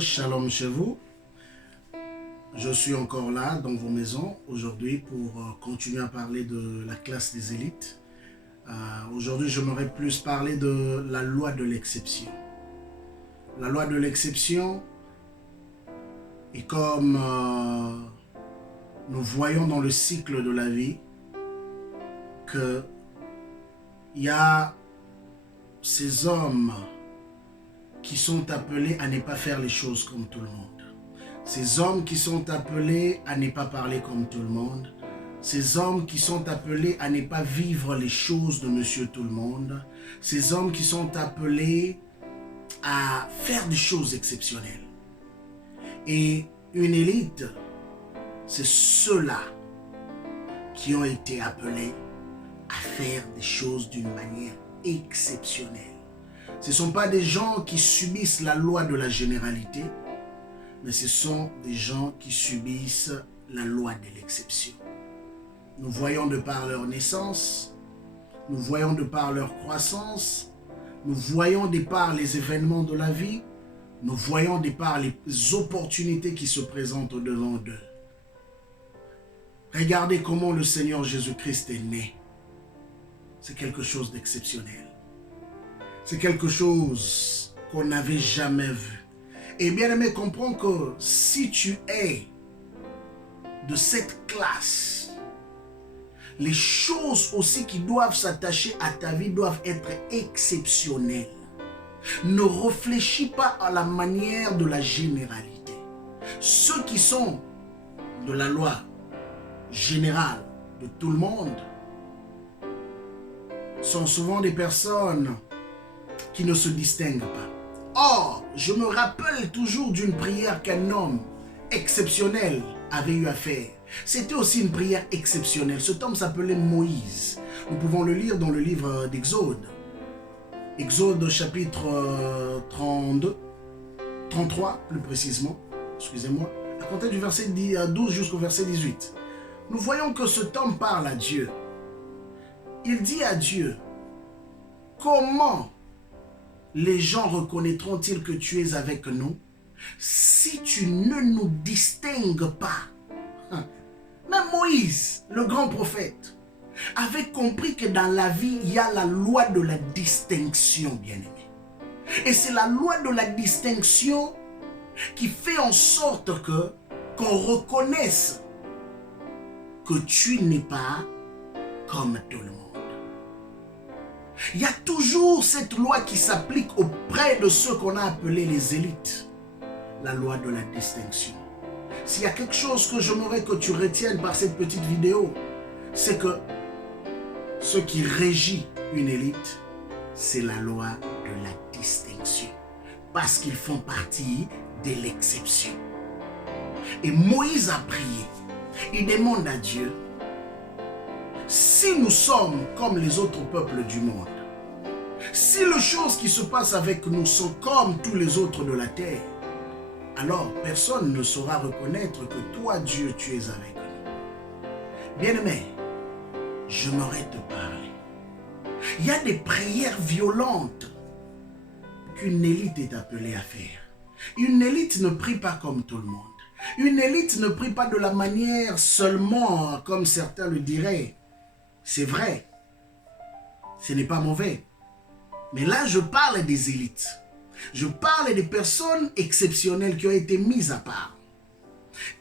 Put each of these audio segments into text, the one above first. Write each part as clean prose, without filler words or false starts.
shalom chez vous. Je suis encore là dans vos maisons aujourd'hui pour continuer à parler de la classe des élites. Aujourd'hui, j'aimerais plus parler de la loi de l'exception. La loi de l'exception est comme nous voyons dans le cycle de la vie que il y a ces hommes qui sont appelés à ne pas faire les choses comme tout le monde. Ces hommes qui sont appelés à ne pas parler comme tout le monde. Ces hommes qui sont appelés à ne pas vivre les choses de Monsieur Tout le Monde. Ces hommes qui sont appelés à faire des choses exceptionnelles. Et une élite, c'est ceux-là qui ont été appelés à faire des choses d'une manière exceptionnelle. Ce ne sont pas des gens qui subissent la loi de la généralité, mais ce sont des gens qui subissent la loi de l'exception. Nous voyons de par leur naissance, nous voyons de par leur croissance, nous voyons de par les événements de la vie, nous voyons de par les opportunités qui se présentent devant d'eux. Regardez comment le Seigneur Jésus-Christ est né. C'est quelque chose d'exceptionnel. C'est quelque chose qu'on n'avait jamais vu. Et bien aimé, comprends que si tu es de cette classe, les choses aussi qui doivent s'attacher à ta vie doivent être exceptionnelles. Ne réfléchis pas à la manière de la généralité. Ceux qui sont de la loi générale de tout le monde sont souvent des personnes qui ne se distinguent pas. Or, je me rappelle toujours d'une prière qu'un homme exceptionnel avait eu à faire. C'était aussi une prière exceptionnelle. Cet homme s'appelait Moïse. Nous pouvons le lire dans le livre d'Exode. Exode chapitre 33 plus précisément. Excusez-moi. À compter du verset 12 jusqu'au verset 18. Nous voyons que cet homme parle à Dieu. Il dit à Dieu, comment les gens reconnaîtront-ils que tu es avec nous si tu ne nous distingues pas? Même Moïse, le grand prophète, avait compris que dans la vie, il y a la loi de la distinction, bien-aimé. Et c'est la loi de la distinction qui fait en sorte qu'on reconnaisse que tu n'es pas comme tout le monde. Il y a toujours cette loi qui s'applique auprès de ceux qu'on a appelés les élites. La loi de la distinction. S'il y a quelque chose que j'aimerais que tu retiennes par cette petite vidéo, c'est que ce qui régit une élite, c'est la loi de la distinction. Parce qu'ils font partie de l'exception. Et Moïse a prié. Il demande à Dieu, si nous sommes comme les autres peuples du monde, si les choses qui se passent avec nous sont comme tous les autres de la terre, alors personne ne saura reconnaître que toi, Dieu, tu es avec nous. Bien-aimé, j'aimerais te parler. Il y a des prières violentes qu'une élite est appelée à faire. Une élite ne prie pas comme tout le monde. Une élite ne prie pas de la manière seulement comme certains le diraient. C'est vrai, ce n'est pas mauvais. Mais là, je parle des élites. Je parle des personnes exceptionnelles qui ont été mises à part.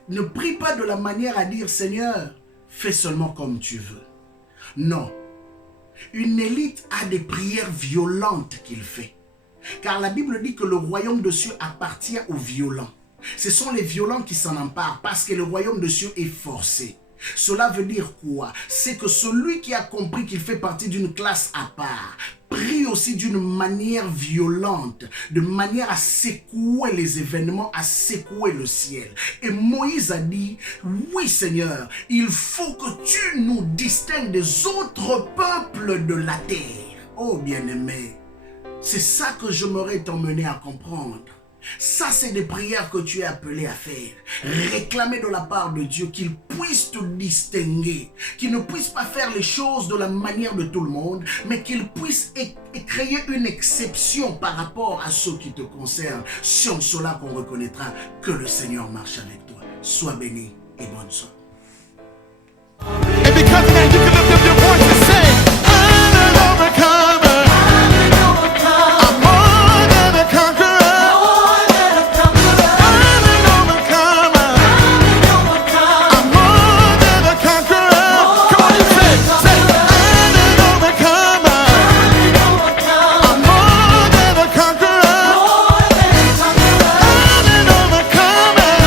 Ne prie pas de la manière à dire, Seigneur, fais seulement comme tu veux. Non. Une élite a des prières violentes qu'il fait. Car la Bible dit que le royaume de Dieu appartient aux violents. Ce sont les violents qui s'en emparent parce que le royaume de Dieu est forcé. Cela veut dire quoi? C'est que celui qui a compris qu'il fait partie d'une classe à part prie aussi d'une manière violente, de manière à secouer les événements, à secouer le ciel. Et Moïse a dit, oui Seigneur, il faut que tu nous distingues des autres peuples de la terre. Oh bien-aimé, c'est ça que j'aimerais t'emmener à comprendre. Ça, c'est des prières que tu es appelé à faire. Réclamer de la part de Dieu qu'il puisse te distinguer, qu'il ne puisse pas faire les choses de la manière de tout le monde, mais qu'il puisse créer une exception par rapport à ceux qui te concernent. C'est en cela qu'on reconnaîtra que le Seigneur marche avec toi. Sois béni et bonne soirée.